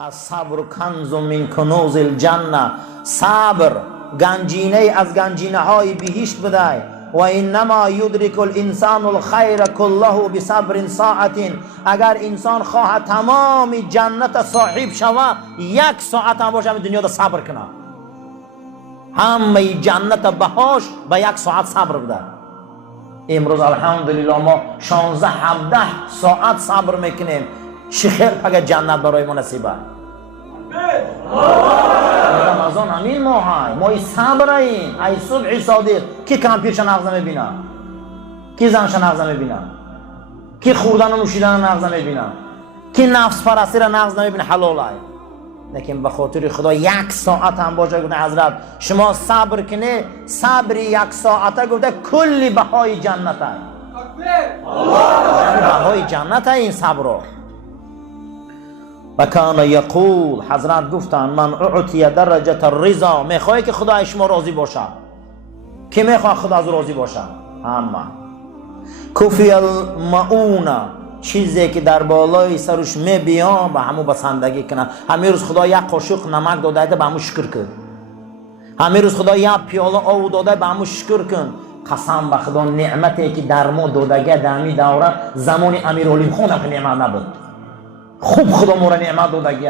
الصبر کنز من کنوز الجنه. صبر گنجینه از گنجینه های بهشت بوده. و انما یدرک الانسان الخیر کله بصبر ساعت. اگر انسان خواه تمام جنت صاحب شود، یک ساعت هم باشه دنیا دا صبر کنه. همه جنت بهاش به یک ساعت صبر بوده. امروز الحمدلله ما 16 17 ساعت صبر میکنیم. چه خیر پگه جنت برای ما نصیبه. رمضان همین ماه مای صبر این. ای صبح صادق کی کامپیوتر نغزه میبینه، کی زنش نغزه میبینه، کی خوردن و نوشیدن نغزه میبینه، کی نفس پرستی را نغزه میبینه حلال ای. لیکن به خاطر خدا یک ساعت هم باشه گفته حضرت شما صبر کنه، صبر یک ساعته گفته کلی بهای جنت ای. بهای جنت ای این صبر. و کان یقول، حضرت گفتن من اعطی درجه الرضا. میخوای که خدا شما راضی باشه؟ کی میخواد خدا از راضی باشه؟ اما کفی المعونه، چیزی که در بالای سرش میبیان به همو بسندگی کنه. همین روز خدا یک قاشق نمک داده به همو شکر کن. همین روز خدا یک پیاله آب داده به همو شکر کن. قسم به خدا نعمتی که در ما دادگی در می دوره زمان امیرالمومنین خانم که نعمت نبود. خوب خدا ما را نعمت دادگی،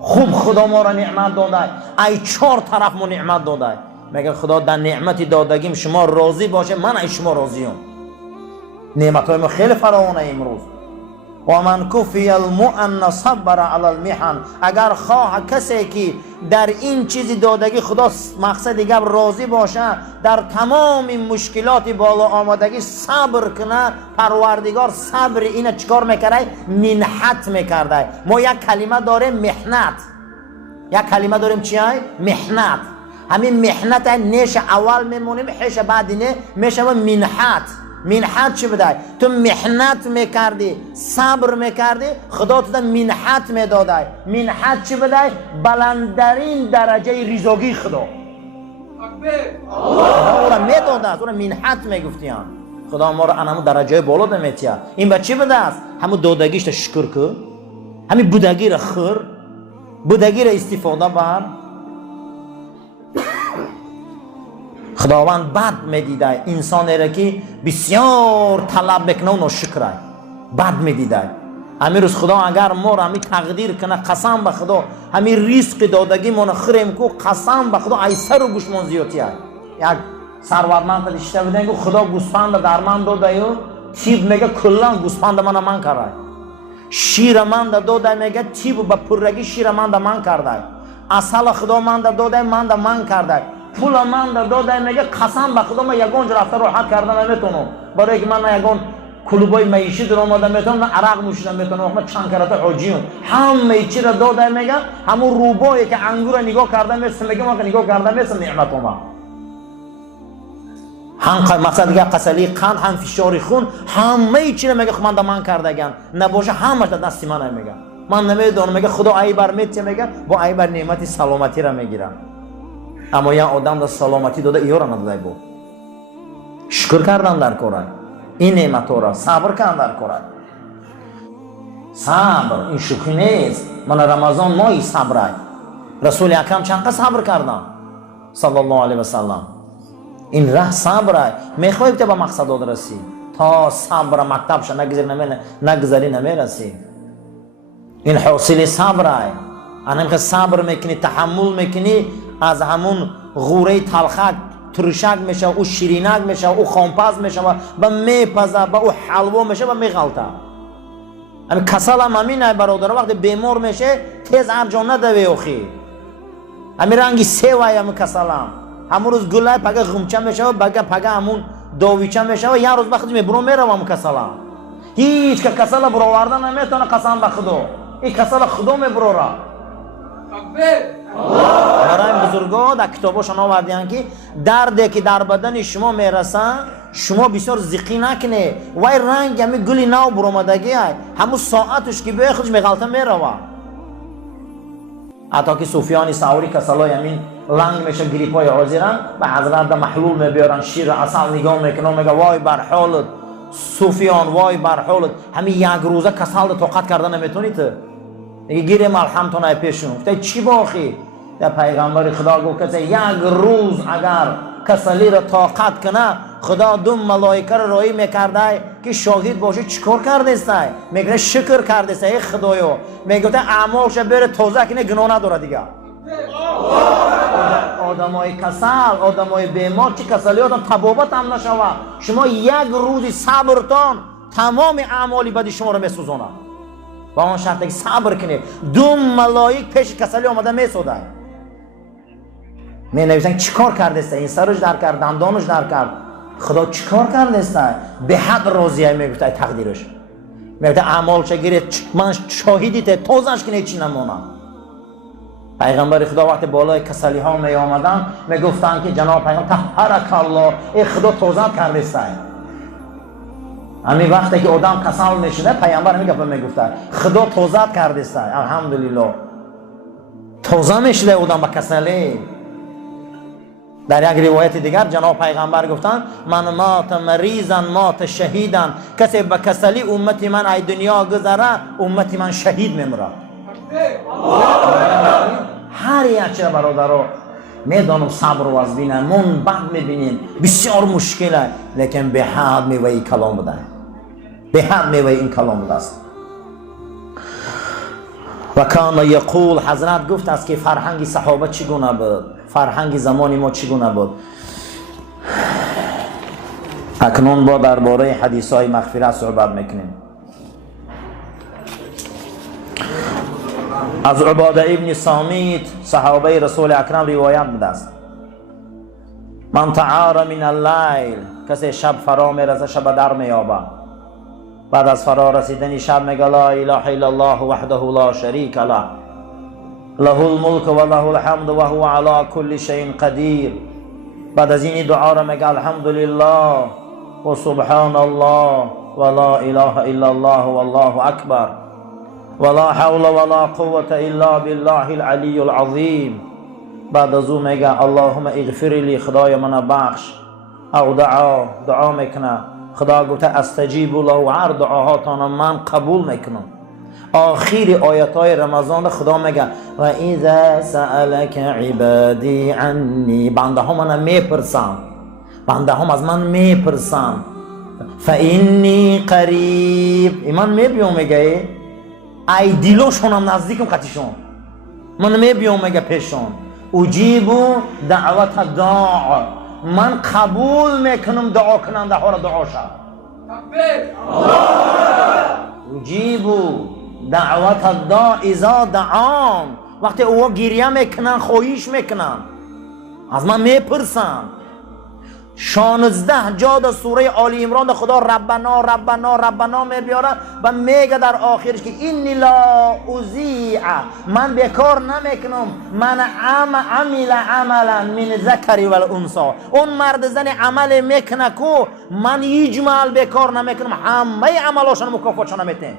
خوب خدا ما را نعمت داده. ای چهار طرف ما نعمت داده. میگه خدا در نعمتی دادگیم شما راضی باشه، من ای شما راضیم. نعمت های ما خیلی فراوانه امروز. و من کفی المؤن صبر علی المحن. اگر خواه کسی که در این چیزی دادگی خدا مقصد دیگه راضی باشه، در تمام مشکلات بالا آمدگی صبر کنه، پروردگار صبر اینه چیکار میکرده؟ منحت میکرده. ما یک کلمه داریم محنت، یک کلمه داریم چی های؟ محنت. همین محنت نیش اول میمونیم، حش بعد نه میشه منحت. منحت چی بده؟ تو محنت میکردی، صبر میکردی، خدا تو منحت میداده. منحت چی بده؟ بلندترین درجه رضاگی خدا. خدا را میداده، تو را منحت میگفتیم. خدا ما را انمو درجه بالا دمیتیه. این به چی بده است؟ همون دادگیش را شکر کن، همین بودگی را خور، بودگی را استفاده بر. خداوند بد میدیده انسانی را که بسیار طلب بکنه و ناشکره، بد میدیده. همین روز خدا اگر ما را همین تقدیر کنه، قسم به خدا همین رزق دادگی ما نخوریم کو، قسم به خدا ای سر و گوشمان زیادیه. یک ثروتمند داشته بودن که خدا گوسفند در من داده و تیب میگه کلا گوسفند من کرده. شیر من داده میگه تیب به پرگی شیر من کرده. اصل خدا من داده من کرده. پول من داده میگه قسم به خدا من یگان جا رفته راحت کردن نمیتونم، برای که من یگان کلوبای معیشی در آمده میتونم، نه عرق نوشیدن میتونم، من چند کرات حاجیم. همه چی را داده میگه. همون روبایی که انگور نگاه کرده میسه میگه من که نگاه کرده میسه نعمت ما. هم مثلا دیگه قسلی قند، هم فشار خون، همه چی را میگه من کردگن نباشه همش دست من میگه. من نمیدونم میگه خدا ای بر میته میگه با ای بر نعمت سلامتی را میگیرم. اما یا آدم در سلامتی داده ایو را نداده بود. شکر کردن در کاره این نعمت را، صبر کردن در کاره. صبر این شوخی نیست. من رمضان ماهی صبر. رسول اکرم چند صبر کردن صلی الله علیه و سلم. این راه صبر. میخوای که به مقصد رسی، تا صبر مکتب شه نگذری نمیرسی. این حاصل صبر. انا که صبر میکنی، تحمل میکنی، از همون غوره تلخک ترشک میشه، او شیرینک میشه، او خامپز میشه و میپزه، و او حلوا میشه و میغلطه. همین کسل هم همینه برادر، وقتی بیمار میشه تیز هر جا ندوی اخی. همین رنگی سیوه همین کسل هم. همون روز گله پگه غمچه میشه و پگه همون داویچه میشه و یه روز وقتی میبرو میره همون کسل هم. هیچ که کسل برآوردن نمیتونه، قسم به خدا. این کسل خدا میبرو را. برای بزرگا در کتاباشون آوردن که دردی که در بدن شما میرسه شما بسیار زیقی نکنه. وای رنگ همی گلی نو برآمدگی همون ساعتش که به خودش میغلطه میروه. حتی که سفیان ثوری کسلای همین لنگ میشه گریپای حاضرن به حضرت در محلول میبیارن، شیر عسل نگاه میکنن، میگه وای بر حالت سفیان، وای بر حالت. همین یک روزه کسل طاقت کردن نمیتونید. میگه گیره ملحم تونه پیشون. گفته چی باخی؟ در پیغمبر خدا گفت که یک روز اگر کسلی را طاقت کنه خدا دو ملائکه را رایی میکرده که شاهد باشه چیکار کرده است؟ میگه شکر کرده است ای خدایو. میگه اعمالش بره توزه کنه گناه نداره دیگه. آدمای کسل، آدمای بیمار چی کسلیات تبابت هم نشوه. شما یک روزی صبرتان تمام اعمالی بدی شما رو میسوزونه. با اون شرطی که صبر کنید. دو ملائک پیش کسلی آمده میسوده. می نویسن چیکار کرده است؟ این سرش در کرد، دندانش در کرد. خدا چیکار کرده است؟ به حق راضیه. میگفته تقدیرش. میگفته اعمالش گیره من شاهدیت توزش کنه چی نمونه. پیغمبر خدا وقتی بالای کسلی ها می آمدن میگفتن که جناب پیغمبر طهرک الله، ای خدا توزت کرده است. همین وقتی که آدم کسل میشده پیغمبر میگفته خدا توزت کرده است. الحمدلله توزه میشده آدم با کسلی. در یک روایت دیگر جناب پیغمبر گفتن من مات مریضا مات شهیدا، کسی به کسلی امتی من ای دنیا گذره امتی من شهید میمره. هر یک چیز برادرها میدانم صبر و از بینن من بعد میبینیم بسیار مشکله، لیکن به حد میوه این کلام بده، به حد میوه این کلام بده است. و کان یقول، حضرت گفت است که فرهنگ صحابه چگونه بود، فرهنگ زمانی ما چگونه بود. اکنون با درباره حدیث های مغفرت صحبت میکنیم. از عباده ابن صامت صحابه رسول اکرم روایت بوده است من تعار من اللیل، کسی شب فرا میرسه شب در میابه، بعد از فرا رسیدنی شب میگه لا اله الا الله وحده لا شریک له له الملک و له الحمد و هو علی کل شیء قدیر. بعد از این دعا را میگه الحمدلله و سبحان الله و لا اله الا الله والله اکبر ولا حول ولا قوة الا بالله العلی العظیم. بعد از او میگه اللهم اغفر لی، خدای من بخش. او دعا میکنه خدا گفته استجیب له، هر دعاهاتان من قبول میکنم. آخر آیات های رمضان خدا میگه و اذا سألك عبادی عنی، بنده ها من میپرسن، بنده هم از من میپرسن فانی قریب، ایمان میبیام میگه ای دیلوشون هم نزدیکم قطیشون، من میبیام میگه پیشون اجیبو دعوت داع، من قبول میکنم دعا کننده ها را دعاشا. اجیبو دعوت داع اذا دعان، وقتی او گریه میکنن خواهیش میکنن از من میپرسن. 16 جا در سوره آل عمران خدا ربنا ربنا ربنا میبیاره و میگه در آخرش که اینی لا اضیع، من بیکار نمیکنم، من عمل عملا من ذکر و الانثى، اون مرد زن عمل میکنه کو من هیچ عمل بیکار نمیکنم، همه عملاشون مکافاتشون میتیم.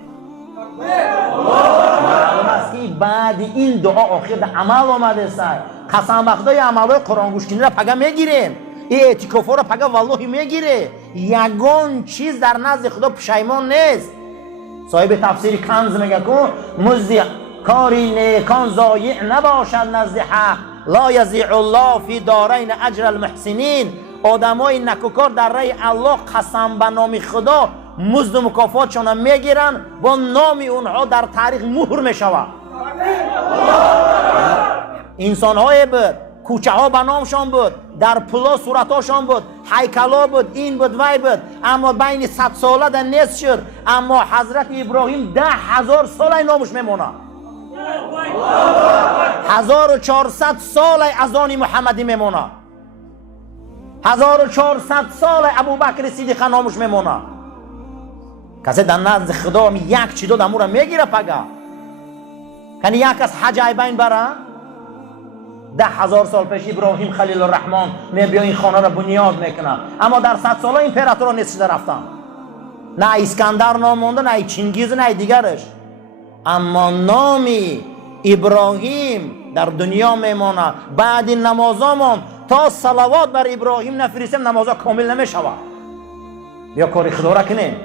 معلوم است که بعد این دعا آخر در عمل آمده است. قسم بخدای عملای قرآن گوش کنی را پگه میگیریم، این اعتکافا را پگه والله میگیره. یگان چیز در نزد خدا پشیمان نیست. صاحب تفسیر کنز میگه که مزدی کاری نیکان ضایع نباشد نزد حق، لا یضیع الله فی دارین اجر المحسنین. آدمای نکوکار در راه الله قسم به نام خدا مزد و مکافاتشون میگیرن، با نام اونها در تاریخ مهر میشود. انسان های بود، کوچه ها به نامشان بود، در پلا صورت هاشان بود، هیکلا بود، این بود وی بود، اما بین 100 ساله در نیست شد. اما حضرت ابراهیم 10,000 ساله نامش میمونه، 1400 ساله از آن محمدی میمونه، 1400 ساله ابوبکر صدیق نامش میمونه. کسی در نزد خدا یک چی دو دمو را میگیره پگه کنی یک از حج بین بره. 10,000 سال پیش ابراهیم خلیل الرحمن میبیا این خانه را بنیاد میکنه، اما در 100 ساله امپراتورها نسیده رفتن، نه اسکندر نام مونده، نه چنگیز، نه دیگرش، اما نامی ابراهیم در دنیا میمونه. بعد این نمازامون تا صلوات بر ابراهیم نفرستیم نمازا کامل نمیشود. بیا کاری خدا را کنیم،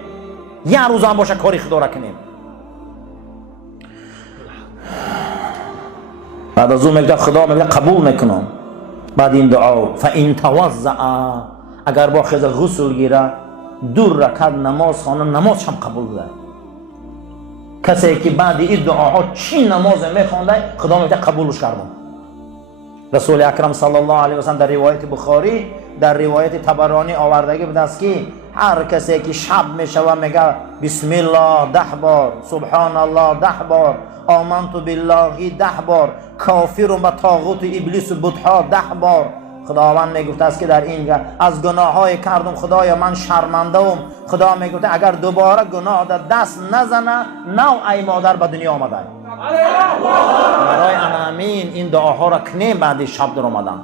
یه روز هم باشه کاری خدا را کنیم. بعد از اون میگه خدا میگه قبول میکنم. بعد این دعا فان توضع، اگر با خضر غسل گیره 2 رکعت نماز خانه نماز هم قبول بوده. کسی که بعد این دعاها چی نماز میخونده خدا میگه قبولش کردم. رسول اکرم صلی الله علیه و سلم در روایت بخاری در روایت طبرانی آوردگی بوده است که هر کسی که شب میشه و میگه بسم الله 10 بار، سبحان الله 10 بار، آمنت بالله 10 بار، کافر و طاغوت ابلیس و بت‌ها 10 بار، خداوند میگفته است که در این از گناههای کردم خدایا من شرمنده ام. خدا میگفته اگر دوباره گناه در دست نزنه نو ای مادر به دنیا آمده. برای همین این دعاها را کنیم بعد شب در آمدن.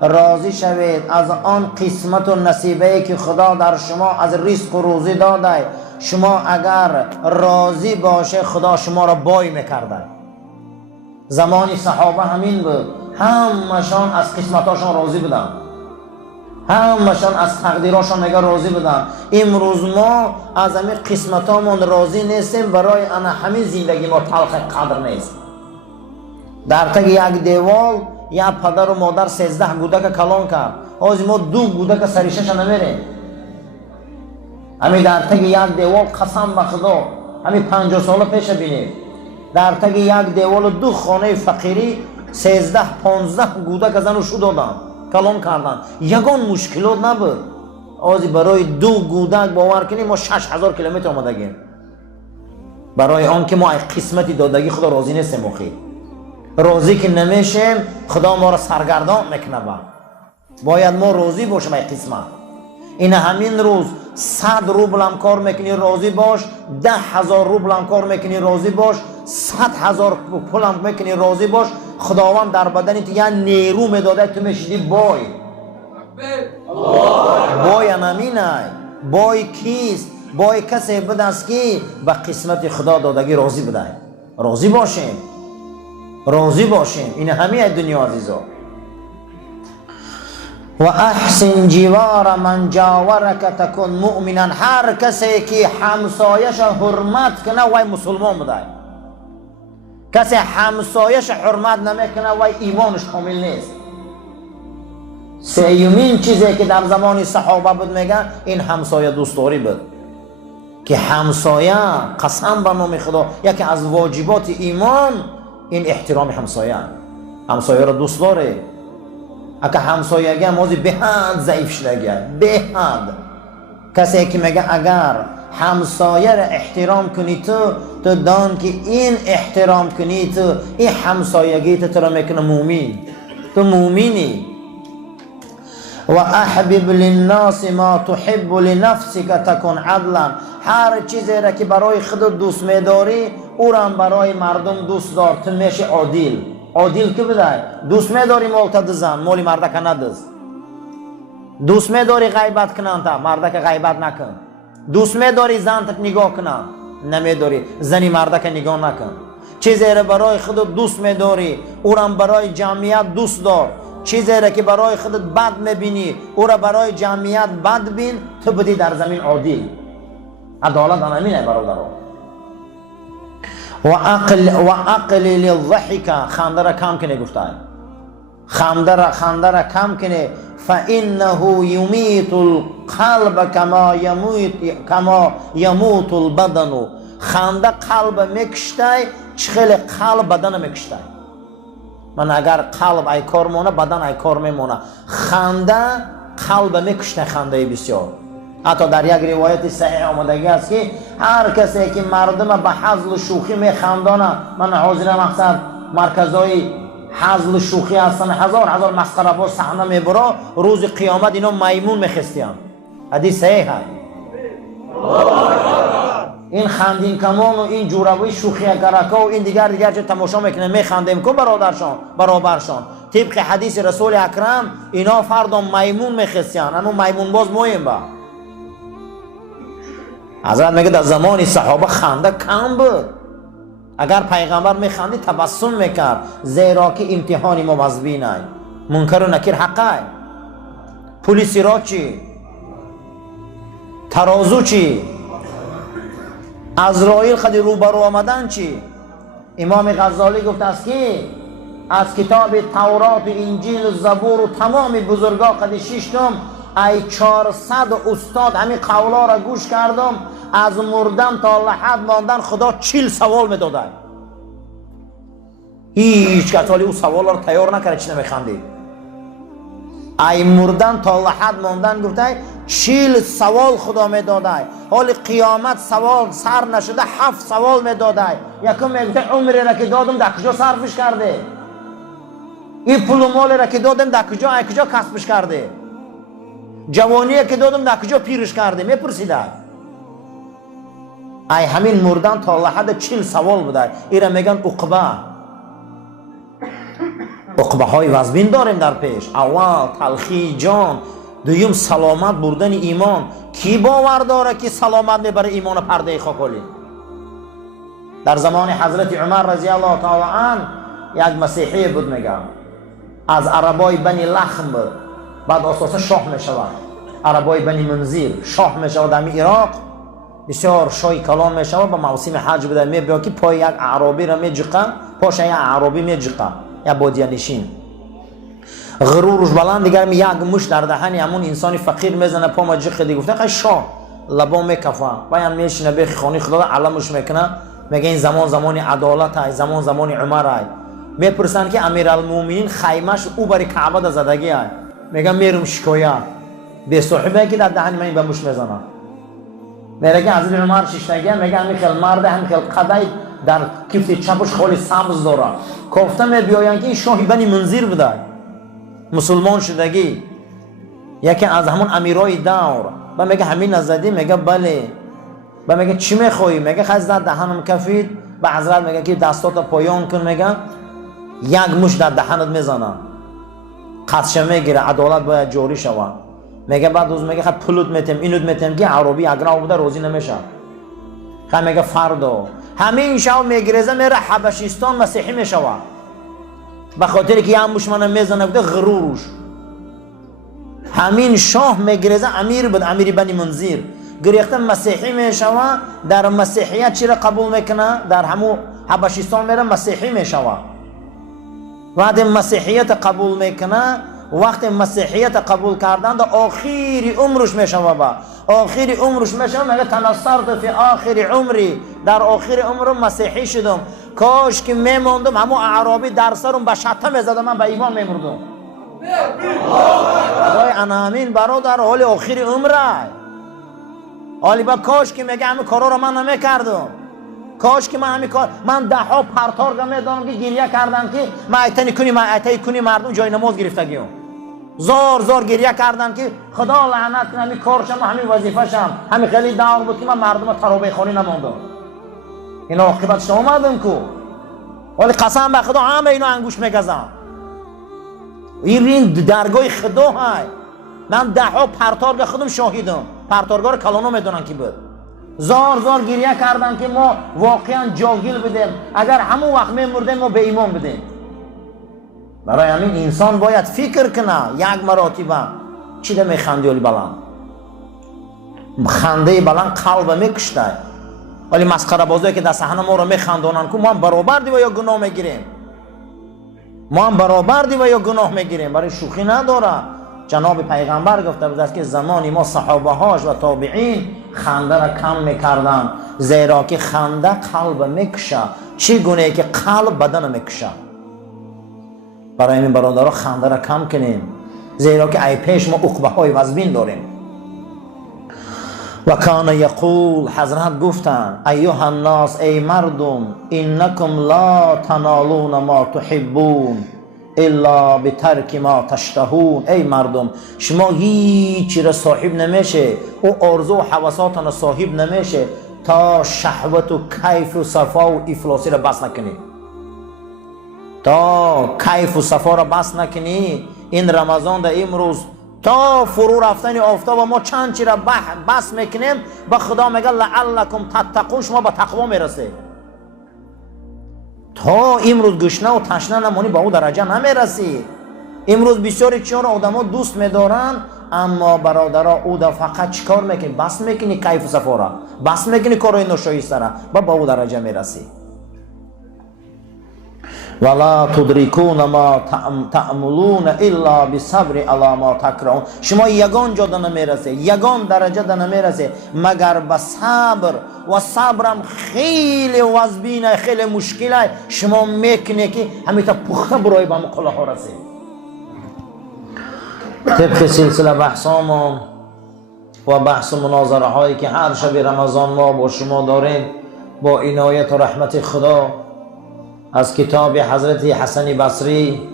راضی شوید از آن قسمت و نصیبه که خدا در شما از رزق و روزی داده. شما اگر راضی باشه خدا شما را بای میکرده. زمانی صحابه همین بود، همشان از قسمتاشان راضی بودن، همشان از تقدیراشان میگه راضی بودن. امروز ما از همین قسمتامون راضی نیستیم، برای انا همین زندگی ما تلخ قدر نیست. در تک یک دیوال یا پدر و مادر 13 گودک کلان کرد، از ما 2 گودک سریشش نمیریم. همین در تک یک دیوال قسم به خدا همین 50 سال پیش بینید در تک یک دیوال و 2 خانه فقیری 13 15 گودک از آنو شو دادن کلان کردن، یگان مشکلات نبود. آزی برای 2 گودک باور کنیم ما 6000 کیلومتر آمدگیم. برای آن که ما قسمتی دادگی خدا راضی نیستیم. مخی راضی که نمیشیم خدا ما را سرگردان میکنه. باید ما راضی باشیم ای قسمت. این همین روز 100 روبل هم کار میکنی راضی باش، 10,000 روبل هم کار میکنی راضی باش، 100,000 پول هم میکنی راضی باش. خداوند در بدنت یه نیرو میداده تو میشیدی بای. بای همینه. بای کیست؟ بای کسی بود است که به قسمت خدا دادگی راضی بوده. راضی باشیم، راضی باشیم. این همه دنیا عزیزا. و احسن جوار من جاورک تکن مؤمنا، هر کسی که همسایش حرمت کنه وای مسلمان بوده. کسی همسایش حرمت نمیکنه وای ایمانش کامل نیست. سیومین چیزی که در زمان صحابه بود میگن این همسایه دوستداری بود، که همسایه قسم به نام خدا یکی از واجبات ایمان این احترام همسایه. همسایه را دوست داره. اگه همسایگی موضوع به حد ضعیف شده، به حد. کسی که میگه اگر همسایه را احترام کنی تو دان که این احترام کنی تو این همسایگی تو را میکنه مومین. تو مومینی. و احبب للناس ما تحب لنفسك تکن عدلا، هر چیزی را که برای خودت دوست میداری او را برای مردم دوست دار، تو میشی عادل. عادل که بده؟ دوست میداری مال تا دزن، مالی مرده که ندز. دوست میداری غیبت کنن تا مرده که غیبت نکن. دوست میداری زن تا نگاه کنن، نمیداری زنی مرده که نگاه نکن. چیزی را برای خودت دوست میداری او را برای جمعیت دوست دار. چیزی را که برای خودت بد میبینی او را برای جمعیت بد بین. تو بدی در زمین عادل. عدالت همینه برادران. و اقلل الضحک، خنده را کم کنه. گفتن خنده را کم کنه. فانه یمیت القلب کما یموت البدن، خنده قلب میکشته چخیل قلب بدن میکشته. من اگر قلب ای کار مونه بدن ای کار میمونه. خنده قلب میکشته، خنده بسیار. حتی در یک روایت صحیح آمدگی است که هر کسی که مردم به حزل و شوخی میخندانه، من حاضر مقصد مرکزهای حزل و شوخی هستن، هزار مسخره باز صحنه میبره، روز قیامت اینا میمون میخستیان. حدیث صحیح هست. این خندین کمان و این جوروی شوخی گرکا و این دیگر چه تماشا میکنه میخندیم که برابرشان طبق حدیث رسول اکرم اینا فردا میمون میخستیان. اما میمون باز مهم با حضرت میگه در زمان صحابه خنده کم بود. اگر پیغمبر میخندی تبسم میکرد، زیرا که امتحانی ما مزبینه. منکر و نکیر حقه. پلیس را چی؟ ترازو چی؟ عزرائیل خدی روبرو آمدن چی؟ امام غزالی گفت است که از کتاب تورات و انجیل و زبور و تمام بزرگا قد شیشتم ای 400 استاد همین قولا را گوش کردم، از مردن تا لحد ماندن خدا 40 سوال میداده. هیچ کس او سوال را تیار نکرده چی نمیخندید. ای مردن تا لحد ماندن گفته 40 سوال خدا میداده. حال قیامت سوال سر نشده 7 سوال میداده. یکم میگفته عمری را که دادم در کجا صرفش کرده، این پول و مالی را که دادم در کجا کسبش کرده، جوانی که دادم در کجا پیرش کرده. میپرسیده ای همین مردن تا لحد 40 سوال بوده. ایرا میگن عقبه های وزبین داریم در پیش. اول تلخی جان، دویم سلامت بردن ایمان. کی باور داره که سلامت میبره ایمان پرده خاکالی؟ در زمان حضرت عمر رضی الله تعالی عنه یک مسیحی بود، میگم از عربای بنی لخم بود، بعد اساسا شاه میشود. عربای بنی منذیر شاه میشود در عراق، بسیار شای کلان میشود. با موسم حج بوده، میبینه که پای یک اعرابی را میجقه، پاش یک اعرابی میجقه، یا بادیه نشین. غرورش بلند، دیگر یک مش در دهن همون انسان فقیر میزنه، پا ما جقه. دیگه گفته خیلی شاه لبا میکفه، باید میشینه به خانه خدا علمش میکنه، میگه این زمان عدالت های، زمان عمر های. میپرسن که امیرالمومنین خیمش او بر کعبه ده زدگی های، میگه میرم شکایت به صاحبه که در دهن من به مش میزنه. میگه که حضرت عمر ششتگی، میگه همین خیلی مرد، همین خیلی قدای در کفت چپش خالی سبز داره. گفته میبیاین که این شاه بنی منذیر بوده، مسلمان شدگی، یکی از همون امیرای دور. و میگه همین نزدی؟ میگه بله. و میگه چی میخوایی؟ میگه خزد دهنم کفید. و حضرت میگه که دستات پایان کن، میگه یک مش در دهنت میزنه، خدشه میگیره، عدالت باید جاری شود. میگه بعد روز میگه خب پولت میتم اینود میتم که عربی اگرا بوده روزی نمیشه. خب میگه فردا همین شو میگریزه میره حبشستان مسیحی میشود، به خاطر که یه مش من میزنه بوده غرورش. همین شاه میگریزه امیر بود، امیر بنی منذیر، گریخته مسیحی میشود. در مسیحیت چی را قبول میکنه؟ در همو حبشستان میره مسیحی میشود. وقتی مسیحیت قبول میکنه، وقتی مسیحیت قبول کردن در آخری عمرش میشوه، با آخری عمرش میشوه. میگه تنصرت فی آخری عمری، در آخر عمرم مسیحی شدم، کاش که میموندم همو اعرابی در سرم به شطه میزدم، من به ایمان میمردم. خدای انامین برادر حال آخر عمره، حالی با کاش که میگه همه کارا رو من نمیکردم، کاش که من همین کار، من ده ها پرتارگا میدانم که گریه کردن که من ایتنی کنی مردم جای نماز گرفتگیم، زار گریه کردن که خدا لعنت کنه همین کارشم، همین وظیفه‌شم، همین خیلی دور بود که من مردم ترابه خانی نماندم. این عاقبتش اومدم کو، ولی قسم به خدا همه اینو انگوش میگزم. این درگاه خدا های، من ده ها پرتارگا خودم شاهیدم، پرتارگا رو کلانو میدونن کی بود. زار گریه کردن که ما واقعا جاگیل بدیم، اگر همون وقت میمردیم ما به ایمان بدیم. برای همین انسان باید فکر کنه یک مراتبه. چی ده میخندی ولی بلند؟ خنده بلند قلب میکشته، ولی مسخره بازایی که در صحنه ما رو میخندانن که ما هم برابر دی و یا گناه میگیریم، ما هم برابر دی و یا گناه میگیریم. برای شوخی نداره. جناب پیغمبر گفته بود که زمانی ما صحابه هاش و تابعین خنده را کم میکردن، زیرا که خنده قلب میکشه، چی گونه که قلب بدن میکشه. برای این برادرها خنده را کم کنیم، زیرا که ای پیش ما عقبه های وزبین داریم. و کان یقول، حضرت گفتن ایها الناس، ای مردم، انکم لا تنالون ما تحبون الا بترک ما تشتهون. ای مردم، شما هیچی را صاحب نمیشه، او آرزو و حواساتان صاحب نمیشه تا شهوت و کیف و صفا و افلاسی را بس نکنی. تا کیف و صفا را بس نکنی، این رمضان در امروز تا فرو رفتن آفتاب ما چند چی را بس میکنیم، با خدا میگه لعلکم تتقون، شما با تقوا میرسه. تا امروز گشنه و تشنه نمونی با او درجه نمیرسی. امروز بسیاری چیان را آدم ها دوست میدارن، اما برادرها او دا فقط چیکار میکنی؟ بس میکنی کیف و صفا را، بس میکنی کارهای ناشایسته را، با او درجه میرسی. ولا تدركون ما تعملون الا بصبر علی ما تکرهون. شما یگان جا نمیرسه، یگان درجه نمیرسه مگر به صبر، و صبرم خیلی وزبینه، خیلی مشکله. شما میکنه که همیتا پخته برای به مقاله ها رسه. طبق سلسله بحثامون و بحث مناظره هایی که هر شب رمضان ما با شما داریم، با عنایت و رحمت خدا از کتاب حضرت حسن بصری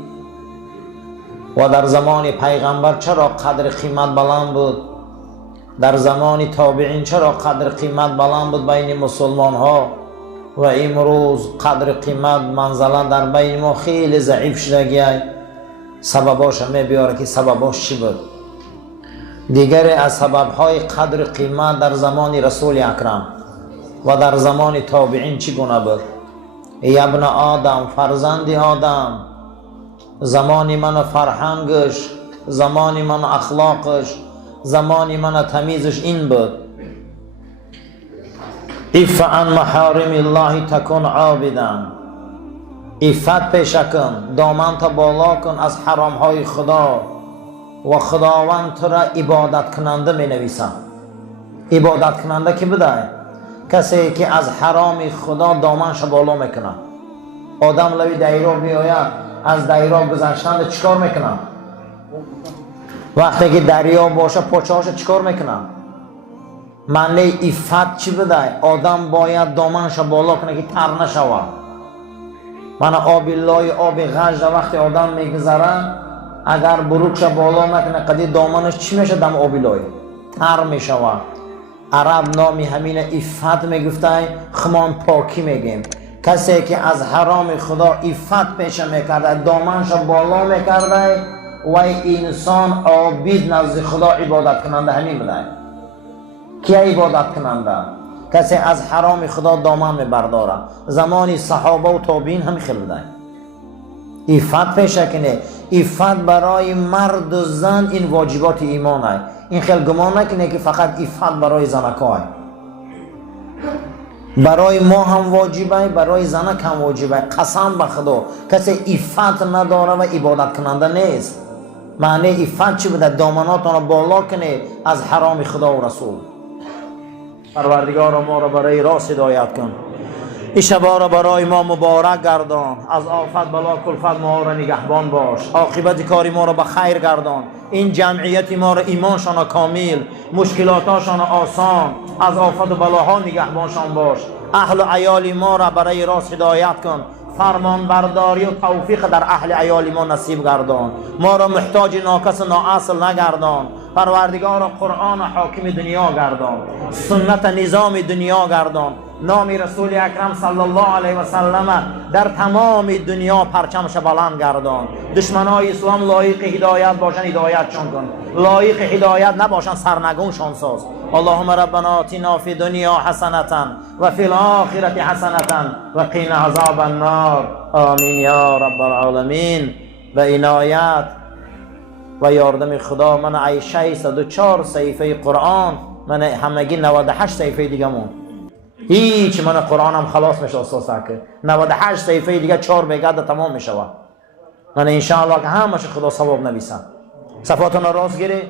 و در زمان پیغمبر چرا قدر قیمت بلند بود، در زمان تابعین چرا قدر قیمت بلند بود بین مسلمان ها، و امروز قدر قیمت منزلت در بین ما خیلی ضعیف شده گیه. سبباش هم بیاره که سبباش چی بود. دیگر از سببهای قدر قیمت در زمان رسول اکرم و در زمان تابعین چی گونه بود. ای ابن آدم، فرزند آدم، زمان من فرهنگش، زمان من اخلاقش، زمان من تمیزش این بود: عف عن محارم الله تکن عابدا. عفت پیشه کن، دامن تا بالا کن از حرام های خدا، و خداوند تو را عبادت کننده می نویسم. عبادت کننده کی بوده؟ کسی که از حرام خدا دامنش بالا میکنه. آدم لوی دایره بیاید، از دایره گذشتن چیکار میکنه؟ وقتی که دریا باشه پاچه‌اش چیکار میکنه؟ معنی عفت چی بوده؟ آدم باید دامنش بالا کنه که تر نشود. من آب لای آب غژ وقتی آدم میگذره، اگر بروکش بالا نکنه قدی دامنش چی میشه؟ دم آب لای تر میشود. عرب نامی همین عفت میگفته، خمان پاکی میگیم. کسی که از حرام خدا عفت پیشه میکرده، دامنش بالا میکرده، و انسان عابد نزد خدا عبادت کننده همین بوده. کی عبادت کننده؟ کسی از حرام خدا دامن میبرداره. زمان صحابه و تابعین هم خیلی بوده. عفت پیشه کنه. عفت برای مرد و زن این واجبات ایمان است. این خیلی گمان نکنه که فقط عفت برای زنکا است. برای ما هم واجبه، برای زنک هم واجبه. قسم به خدا کسی عفت نداره و عبادت کننده نیست. معنی عفت چی بوده؟ دامناتون بالا کنه از حرام خدا و رسول. پروردگار ما را برای راست هدایت کن. این شبا را برای ما مبارک گردان. از آفت بلا کلفت ما را نگهبان باش. عاقبت کاری ما را به خیر گردان. این جمعیت ما را ایمانشان کامل، مشکلاتشان آسان، از آفت و بلاها نگهبانشان باش. اهل و عیال ما را برای راست هدایت کن. فرمان برداری و توفیق در اهل عیال ما نصیب گردان. ما را محتاج ناکس و نااصل نگردان. پروردگار قرآن حاکم دنیا گردان، سنت نظام دنیا گردان. نام رسول اکرم صلی الله علیه و سلم در تمام دنیا پرچمش بلند گردان. دشمنای اسلام لایق هدایت باشن، هدایتشان کن. لایق هدایت نباشن، سرنگونشان ساز. اللهم ربنا آتنا فی دنیا حسنة و فی الاخرة حسنة و قنا عذاب النار. آمین یا رب العالمین. و عنایت و یاردم خدا من ای 604 صحیفه قرآن، من همگی 98 صحیفه دیگه مون. هیچ من قرآنم خلاص میشه استاد که 98 صحیفه دیگه 4 بگرد تمام میشه. من ان شاء الله که همش خدا ثواب نویسم. صفاتون راست گیری.